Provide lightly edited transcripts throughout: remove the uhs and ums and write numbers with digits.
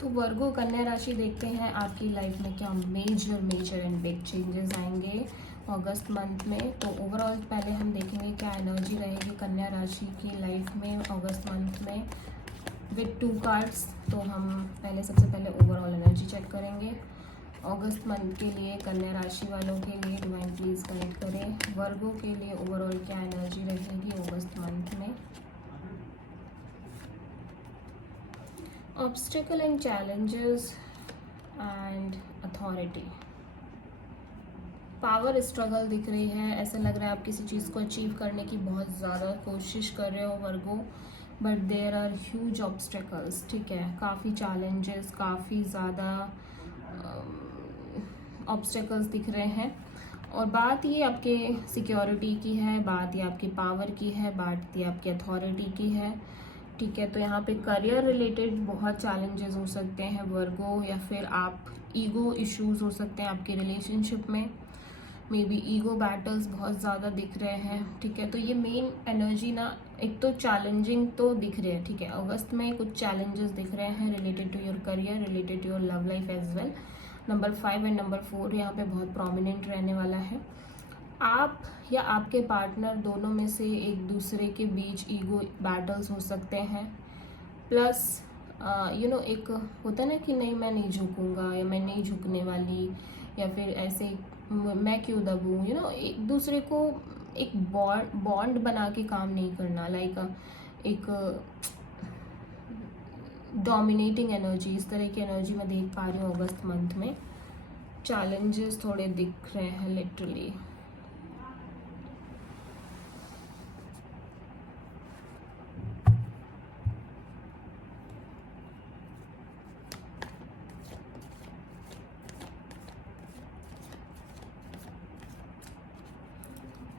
तो वर्गो कन्या राशि देखते हैं आपकी लाइफ में क्या मेजर एंड बिग चेंजेस आएंगे अगस्त मंथ में। तो ओवरऑल पहले हम देखेंगे क्या एनर्जी रहेगी कन्या राशि की लाइफ में अगस्त मंथ में विद 2 कार्ड्स। तो हम पहले सबसे पहले ओवरऑल एनर्जी चेक करेंगे अगस्त मंथ के लिए कन्या राशि वालों के लिए। डिवाइन प्लीज गाइड करें वर्गो के लिए ओवरऑल क्या एनर्जी रहेगी अगस्त मंथ में। Obstacle and challenges and authority, power struggle दिख रही है। ऐसा लग रहा है आप किसी चीज़ को अचीव करने की बहुत ज़्यादा कोशिश कर रहे हो Virgo, but there are huge obstacles. ठीक है, काफ़ी चैलेंजेस, काफ़ी ज़्यादा ऑब्स्टिकल्स दिख रहे हैं। और बात ये आपके सिक्योरिटी की है, बात ये आपकी पावर की है, बात ये आपकी अथॉरिटी की है। ठीक है, तो यहाँ पे करियर रिलेटेड बहुत चैलेंजेस हो सकते हैं वर्गो, या फिर आप ईगो इश्यूज हो सकते हैं आपके रिलेशनशिप में। मे बी ईगो बैटल्स बहुत ज़्यादा दिख रहे हैं। ठीक है, तो ये मेन एनर्जी ना एक तो चैलेंजिंग तो दिख रहे हैं। ठीक है, अगस्त में कुछ चैलेंजेस दिख रहे हैं related to your career, related to your love life as well. Number 5 and number 4 यहाँ पे बहुत प्रोमिनेंट रहने वाला है। आप या आपके पार्टनर दोनों में से एक दूसरे के बीच ईगो बैटल्स हो सकते हैं। प्लस एक होता है ना कि नहीं मैं नहीं झुकूंगा या मैं नहीं झुकने वाली, या फिर ऐसे मैं क्यों दबूं, एक दूसरे को एक बॉन्ड बना के काम नहीं करना। लाइक एक डोमिनेटिंग एनर्जी, इस तरह की एनर्जी मैं देख पा रही हूँ अगस्त मंथ में। चैलेंजेस थोड़े दिख रहे हैं लिटरली।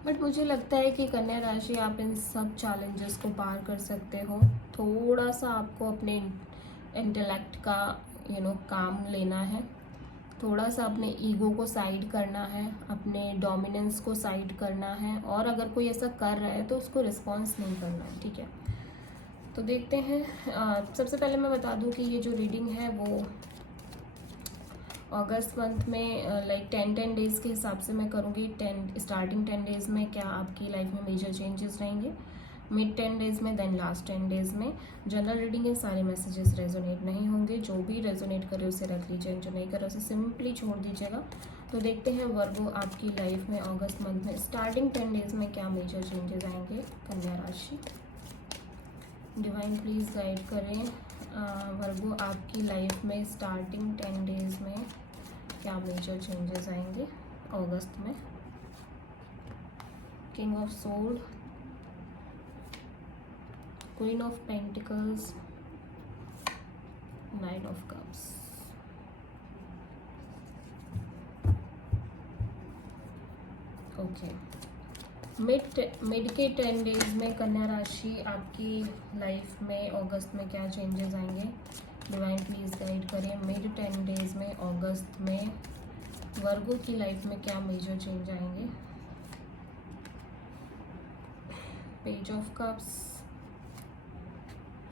बट मुझे लगता है कि कन्या राशि आप इन सब चैलेंजेस को पार कर सकते हो। थोड़ा सा आपको अपने इंटेलेक्ट का काम लेना है, थोड़ा सा अपने ईगो को साइड करना है, अपने डोमिनेंस को साइड करना है, और अगर कोई ऐसा कर रहा है तो उसको रिस्पॉन्स नहीं करना है। ठीक है, तो देखते हैं। सबसे पहले मैं बता दूं कि ये जो रीडिंग है वो अगस्त मंथ में लाइक 10 डेज़ के हिसाब से मैं करूँगी। स्टार्टिंग 10 डेज़ में क्या आपकी लाइफ में मेजर चेंजेस रहेंगे, मिड 10 डेज़ में, देन लास्ट 10 डेज़ में। जनरल रीडिंग के सारे मैसेजेस रेजोनेट नहीं होंगे, जो भी रेजोनेट करे उसे रख लीजिए, जो नहीं करे उसे सिंपली छोड़ दीजिएगा। तो देखते हैं वर्गो आपकी लाइफ में अगस्त मंथ में स्टार्टिंग 10 डेज़ में क्या मेजर चेंजेस आएंगे कन्या राशि। डिवाइन प्लीज़ गाइड करें वर्गो आपकी लाइफ में स्टार्टिंग 10 डेज़ में क्या मेजर चेंजेस आएंगे अगस्त में। King of sword, queen of pentacles, nine of cups. Okay, mid के 10 डेज में कन्या राशि आपकी लाइफ में अगस्त में क्या चेंजेस आएंगे। डिवाइन प्लीज गाइड करें मिड 10 डेज में अगस्त में वर्गो की लाइफ में क्या मेजर चेंज आएंगे। Page of cups,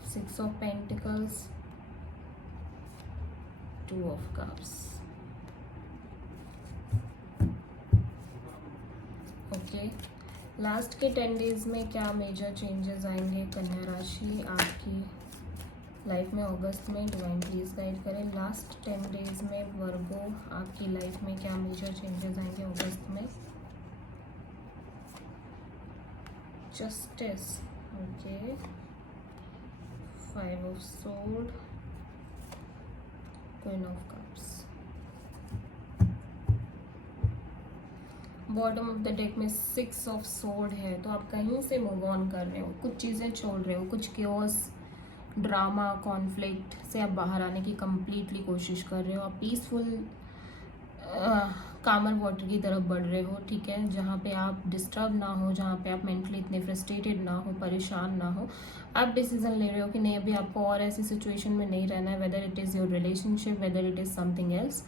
6 of pentacles, 2 of cups. Okay, last के 10 डेज में क्या मेजर चेंजेस आएंगे कन्या राशि आपकी लाइफ में अगस्त में। डिवाइन प्लीज गाइड करें लास्ट 10 डेज में वर्गो आपकी लाइफ में क्या मेजर चेंजेस आएंगे अगस्त में। Justice, okay, 5 of sword, queen of cups. Bottom of the deck में 6 ऑफ सोर्ड है। तो आप कहीं से मूव ऑन कर रहे हो, कुछ चीज़ें छोड़ रहे हो, कुछ क्योस, ड्रामा, कॉन्फ्लिक्ट से आप बाहर आने की कंप्लीटली कोशिश कर रहे हो। आप पीसफुल कामर वाटर की तरफ बढ़ रहे हो। ठीक है, जहाँ पे आप डिस्टर्ब ना हो, जहाँ पे आप मेंटली इतने फ्रस्ट्रेटेड ना हो, परेशान ना हो, आप डिसीजन ले रहे हो कि नहीं अभी आपको और ऐसी सिचुएशन में नहीं रहना है। Whether it is your relationship, whether it is something else,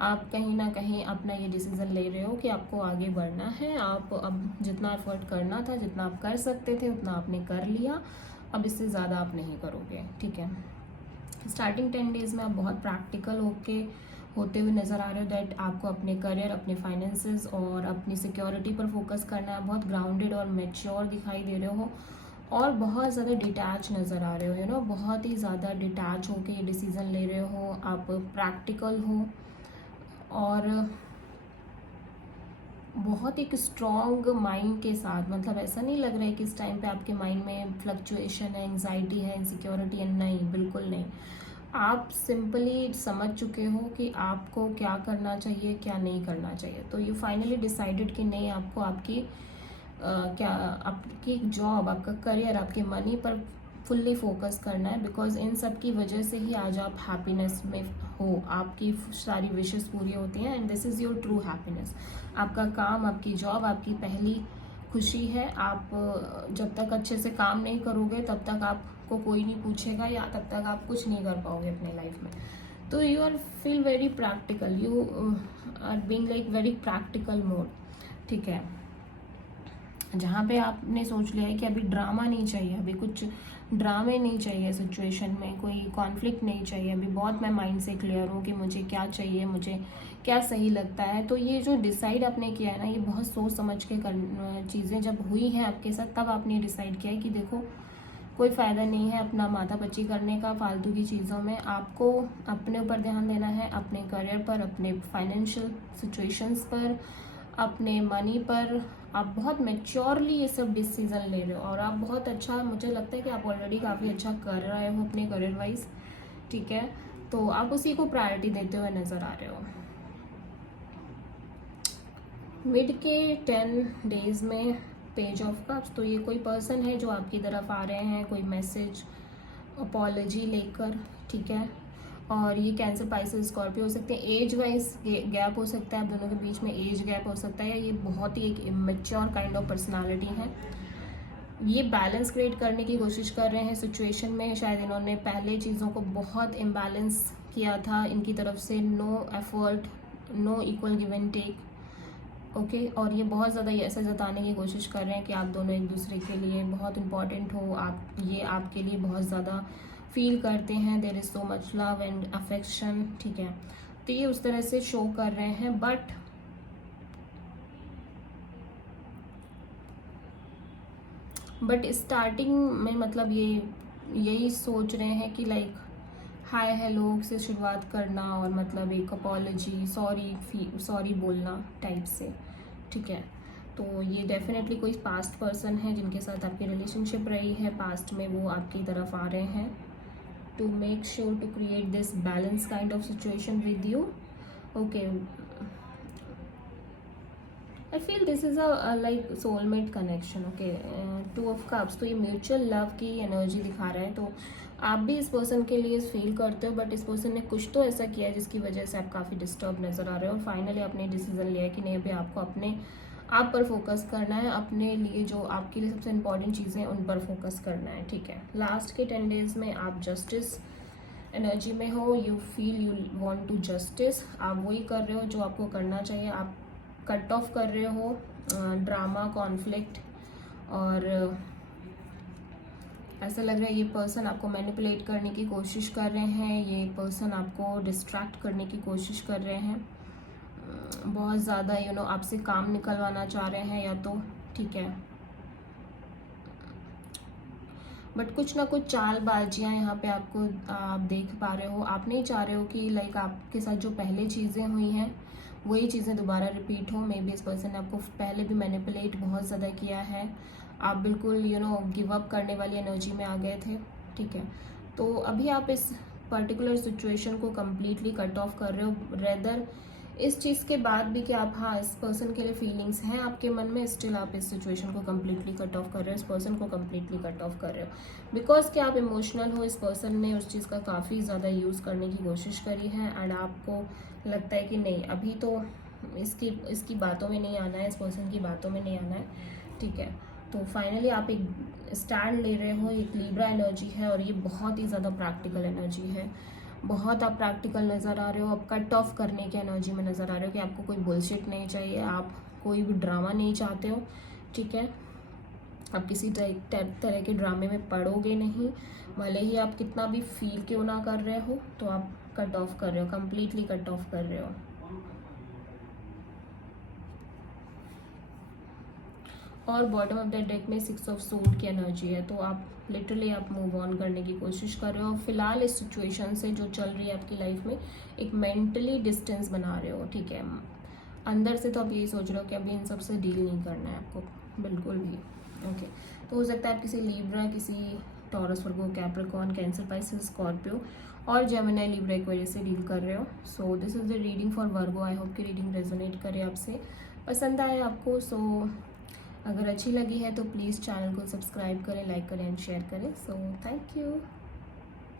आप कहीं ना कहीं अपना ये डिसीजन ले रहे हो कि आपको आगे बढ़ना है। आप अब जितना एफर्ट करना था, जितना आप कर सकते थे उतना आपने कर लिया, अब इससे ज़्यादा आप नहीं करोगे। ठीक है, स्टार्टिंग 10 डेज में आप बहुत प्रैक्टिकल होते हुए नज़र आ रहे हो, दैट आपको अपने करियर, अपने फाइनेंसेस और अपनी सिक्योरिटी पर फोकस करना है। बहुत ग्राउंडेड और मैच्योर दिखाई दे रहे हो और बहुत ज़्यादा डिटैच नज़र आ रहे हो, यू नो, बहुत ही ज़्यादा डिटैच होके ये डिसीज़न ले रहे हो। आप प्रैक्टिकल हो और बहुत एक स्ट्रॉन्ग माइंड के साथ, मतलब ऐसा नहीं लग रहा है कि इस टाइम पे आपके माइंड में फ्लक्चुएशन है, एंग्जाइटी है, इनसिक्योरिटी है, नहीं, बिल्कुल नहीं। आप सिंपली समझ चुके हो कि आपको क्या करना चाहिए, क्या नहीं करना चाहिए। तो यू फाइनली डिसाइडेड कि नहीं, आपको आपकी आपकी जॉब, आपका करियर, आपके मनी पर फुल्ली फोकस करना है, बिकॉज इन सब की वजह से ही आज आप हैप्पीनेस में हो, आपकी सारी विशेस पूरी होती हैं and this is your true happiness. आपका काम, आपकी जॉब आपकी पहली खुशी है। आप जब तक अच्छे से काम नहीं करोगे तब तक आपको कोई नहीं पूछेगा या तब तक आप कुछ नहीं कर पाओगे अपने लाइफ में। तो you are feel very practical, you are being like very practical mode, ठीक है। जहाँ पे आपने सोच लिया है कि अभी ड्रामा नहीं चाहिए, अभी कुछ ड्रामे नहीं चाहिए सिचुएशन में, कोई कॉन्फ्लिक्ट नहीं चाहिए, अभी बहुत मैं माइंड से क्लियर हूँ कि मुझे क्या चाहिए, मुझे क्या सही लगता है। तो ये जो डिसाइड आपने किया है ना, ये बहुत सोच समझ के चीज़ें जब हुई हैं आपके साथ, तब आपने डिसाइड किया है कि देखो कोई फ़ायदा नहीं है अपना माथापच्ची करने का फालतू की चीज़ों में। आपको अपने ऊपर ध्यान देना है, अपने करियर पर, अपने फाइनेंशियल सिचुएशंस पर, अपने मनी पर। आप बहुत मैच्योरली ये सब डिसीजन ले रहे हो और आप बहुत अच्छा, मुझे लगता है कि आप ऑलरेडी काफ़ी अच्छा कर रहे हो अपने करियर वाइज, ठीक है। तो आप उसी को प्रायोरिटी देते हुए नज़र आ रहे हो। मिड के 10 डेज में पेज ऑफ कप्स, तो ये कोई पर्सन है जो आपकी तरफ आ रहे हैं, कोई मैसेज, अपॉलॉजी लेकर, ठीक है। और ये कैंसर, पाइसेस, स्कॉर्पियो हो सकते हैं। एज वाइज गैप हो सकता है, आप दोनों के बीच में एज गैप हो सकता है, या ये बहुत ही एक इमेच्योर काइंड ऑफ पर्सनालिटी है। ये बैलेंस क्रिएट करने की कोशिश कर रहे हैं सिचुएशन में। शायद इन्होंने पहले चीज़ों को बहुत इम्बैलेंस किया था, इनकी तरफ से no effort, no equal give and take, okay. और ये बहुत ज़्यादा ये ऐसा जताने की कोशिश कर रहे हैं कि आप दोनों एक दूसरे के लिए बहुत इंपॉर्टेंट हो, आप ये आपके लिए बहुत ज़्यादा फील करते हैं, there is so much love and affection, ठीक है। तो ये उस तरह से शो कर रहे हैं, बट स्टार्टिंग में मतलब ये यही सोच रहे हैं कि लाइक हाय हेलो से शुरुआत करना और मतलब एक अपॉलॉजी, सॉरी बोलना टाइप से, ठीक है। तो ये डेफिनेटली कोई पास्ट पर्सन है जिनके साथ आपकी रिलेशनशिप रही है, पास्ट में वो आपकी तरफ आ रहे हैं to make sure to create this balance kind of situation with you, okay. I feel this is a like soulmate connection, okay. 2 of cups, तो ये म्यूचुअल लव की एनर्जी दिखा रहा है। तो आप भी इस पर्सन के लिए फील करते हो, बट इस पर्सन ने कुछ तो ऐसा किया है जिसकी वजह से आप काफ़ी डिस्टर्ब नज़र आ रहे हो। और फाइनली आपने डिसीजन लिया है कि नहीं, अभी आपको अपने आप पर फोकस करना है, अपने लिए जो आपके लिए सबसे इंपॉर्टेंट चीज़ें हैं उन पर फोकस करना है, ठीक है। लास्ट के 10 डेज में आप जस्टिस एनर्जी में हो, you feel you want to justice, आप वही कर रहे हो जो आपको करना चाहिए। आप कट ऑफ कर रहे हो ड्रामा, कॉन्फ्लिक्ट, और ऐसा लग रहा है ये पर्सन आपको मैनिपुलेट करने की कोशिश कर रहे हैं, ये पर्सन आपको डिस्ट्रैक्ट करने की कोशिश कर रहे हैं, बहुत ज़्यादा यू नो आपसे काम निकलवाना चाह रहे हैं या तो, ठीक है। बट कुछ ना कुछ चालबाजियाँ यहाँ पे आपको आप देख पा रहे हो। आप नहीं चाह रहे हो कि लाइक आपके साथ जो पहले चीज़ें हुई हैं वही चीज़ें दोबारा रिपीट हो। मे बी इस पर्सन ने आपको पहले भी मैनिपुलेट बहुत ज़्यादा किया है, आप बिल्कुल यू नो गिव अप करने वाली एनर्जी में आ गए थे, ठीक है। तो अभी आप इस पर्टिकुलर सिचुएशन को कम्प्लीटली कट ऑफ कर रहे हो, रेदर इस चीज़ के बाद भी कि आप, हाँ, इस पर्सन के लिए फीलिंग्स हैं आपके मन में, स्टिल आप इस सिचुएशन को कम्प्लीटली कट ऑफ कर रहे हो, इस पर्सन को कम्प्लीटली कट ऑफ कर रहे हो, बिकॉज कि आप इमोशनल हो। इस पर्सन ने उस चीज़ का काफ़ी ज़्यादा यूज़ करने की कोशिश करी है एंड आपको लगता है कि नहीं, अभी तो इसकी बातों में नहीं आना है, इस पर्सन की बातों में नहीं आना है, ठीक है। तो फाइनली आप एक स्टैंड ले रहे हो, एक लिब्रा एनर्जी है और ये बहुत ही ज़्यादा प्रैक्टिकल एनर्जी है, बहुत आप प्रैक्टिकल नज़र आ रहे हो, आप कट ऑफ करने की एनर्जी में नज़र आ रहे हो कि आपको कोई बुलशिट नहीं चाहिए, आप कोई भी ड्रामा नहीं चाहते हो, ठीक है। आप किसी तरह के ड्रामे में पड़ोगे नहीं, भले ही आप कितना भी फील क्यों ना कर रहे हो, तो आप कट ऑफ कर रहे हो, कंप्लीटली कट ऑफ कर रहे हो। और बॉटम ऑफ द डेक में 6 ऑफ सोर्ड की एनर्जी है, तो आप लिटरली आप मूव ऑन करने की कोशिश कर रहे हो। फिलहाल इस सिचुएशन से जो चल रही है आपकी लाइफ में, एक मेंटली डिस्टेंस बना रहे हो, ठीक है। अंदर से तो आप यही सोच रहे हो कि अभी इन सब से डील नहीं करना है आपको बिल्कुल भी, ओके। तो हो सकता है आप किसी लिब्रा, किसी टॉरस, वर्गो, कैप्रिकॉर्न, कैंसर, पाइसेस, स्कॉर्पियो और जेमिनी, लिब्रा की वजह से डील कर रहे हो। So this is the reading for Virgo. I hope कि रीडिंग रेजोनेट करे, आपसे पसंद आए आपको। सो अगर अच्छी लगी है तो प्लीज़ चैनल को सब्सक्राइब करें, लाइक करें एंड शेयर करें। So thank you.